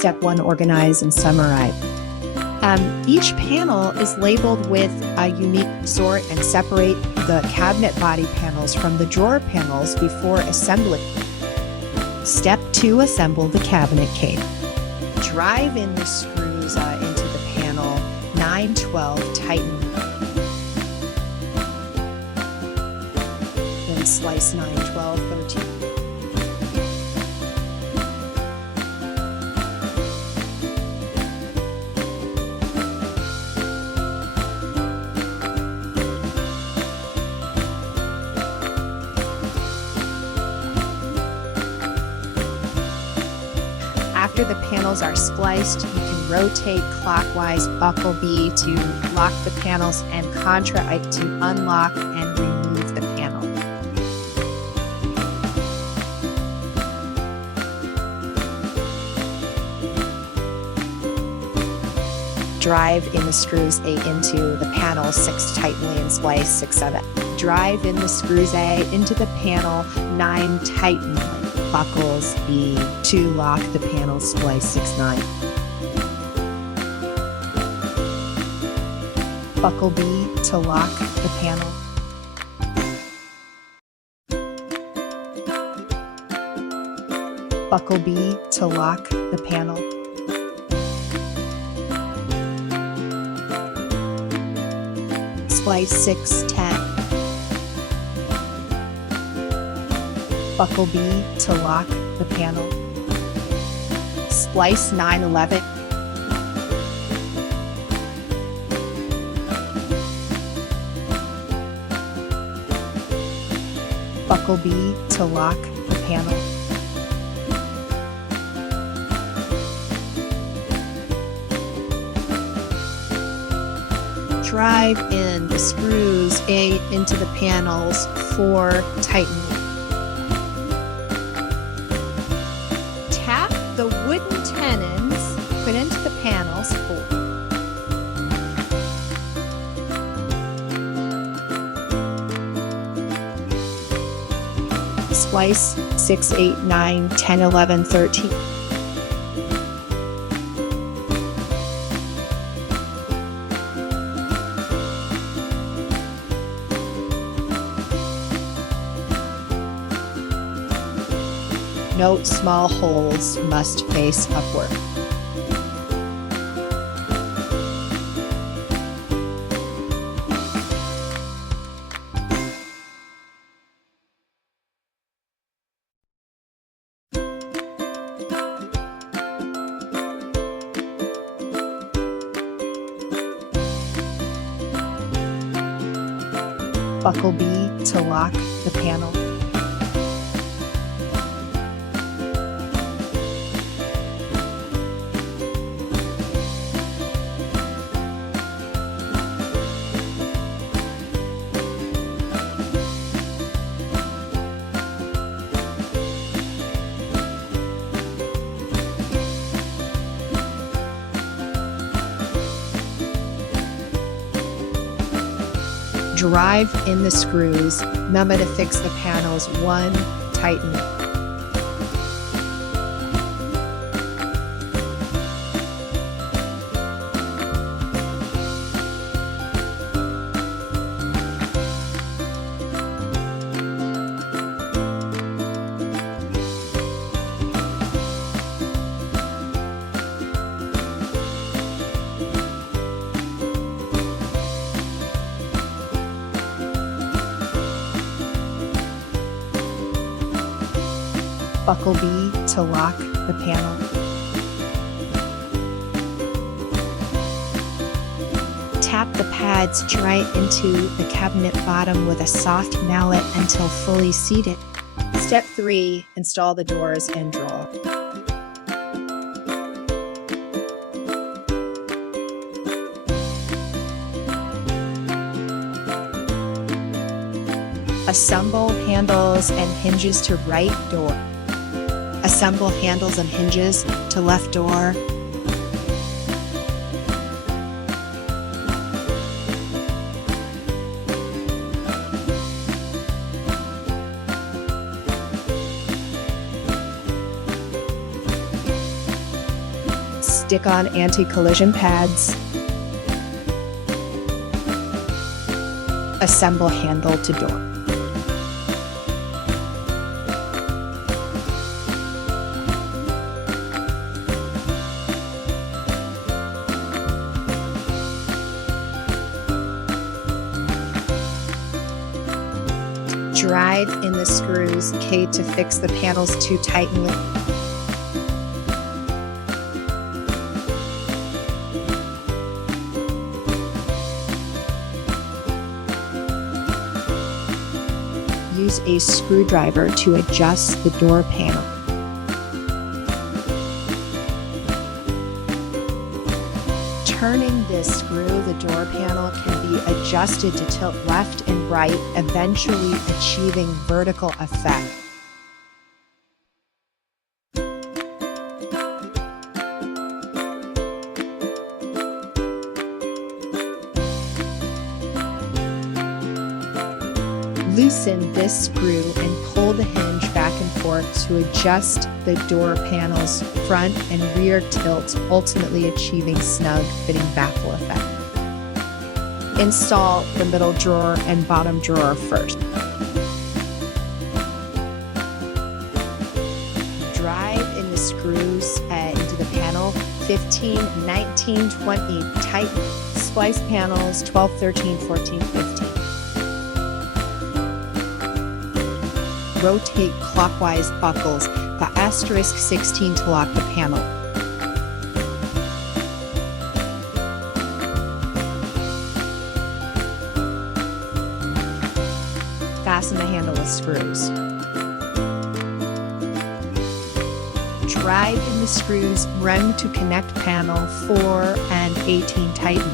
Step 1, organize and summarize. Each panel is labeled with a unique sort and separate the cabinet body panels from the drawer panels before assembly. Step 2, assemble the cabinet case. Drive in the screws into the panel 9-12, tighten. Then slice 9-12-13. After the panels are spliced, you can rotate clockwise buckle B to lock the panels and contra to unlock and remove the panel. Drive in the screws A into the panel 6 tightly and splice 6-7. Drive in the screws A into the panel 9 tightly. Buckles B to lock the panel, splice 6-9. Buckle B to lock the panel. Buckle B to lock the panel. Splice 6-10. Buckle B to lock the panel. Splice 9-11. Buckle B to lock the panel. Drive in the screws A into the panels 4 tighten. Tap the wooden tenons, put into the panels 4. Splice 6, 8, 9, 10, 11, 13. Note small holes must face upward. Buckle B to lock the panel. Drive in the screws, number to fix the panels 1, tighten. Buckle B to lock the panel. Tap the pads dry into the cabinet bottom with a soft mallet until fully seated. Step 3, install the doors and drawer. Assemble handles and hinges to right door. Assemble handles and hinges to left door. Stick on anti-collision pads. Assemble handle to door. Drive in the screws K to fix the panels to tighten. Use a screwdriver to adjust the door panel. Turning this screw, the door panel can be adjusted to tilt left and right, eventually achieving vertical effect. Loosen this screw and pull the hinge back and forth to adjust the door panel's front and rear tilt, ultimately achieving snug fitting baffle effect. Install the middle drawer and bottom drawer first. Drive in the screws into the panel 15, 19, 20, tighten. Splice panels 12, 13, 14, 15. Rotate clockwise buckles the *16 to lock the panel. Fasten the handle with screws. Drive in the screws, run to connect panel 4 and 18, tighten.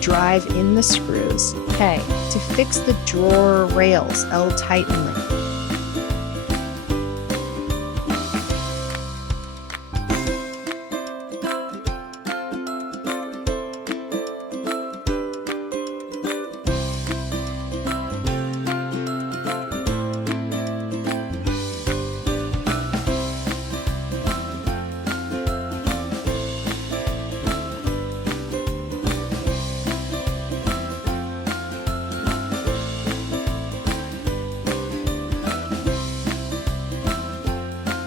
Drive in the screws K to fix the drawer rails L, tighten.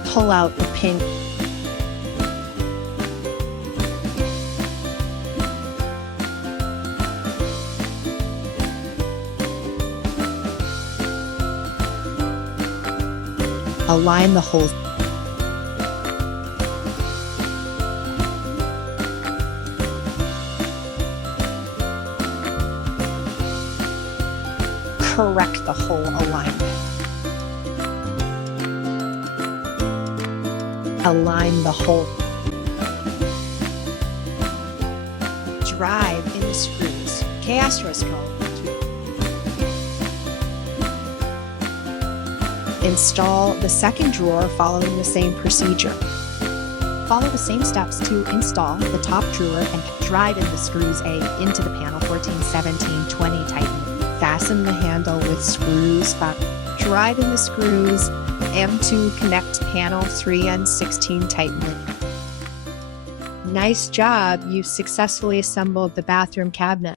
Pull out the pin. Align the holes. Correct the hole alignment. Align the hole. Drive in the screws K** Install the second drawer following the same procedure. Follow the same steps to install the top drawer and drive in the screws A into the panel 14, 17, 20, tighten. Fasten the handle with screws 5. Drive in the screws M2, connect panel 3 and 16, tighten. Nice job, you've successfully assembled the bathroom cabinet.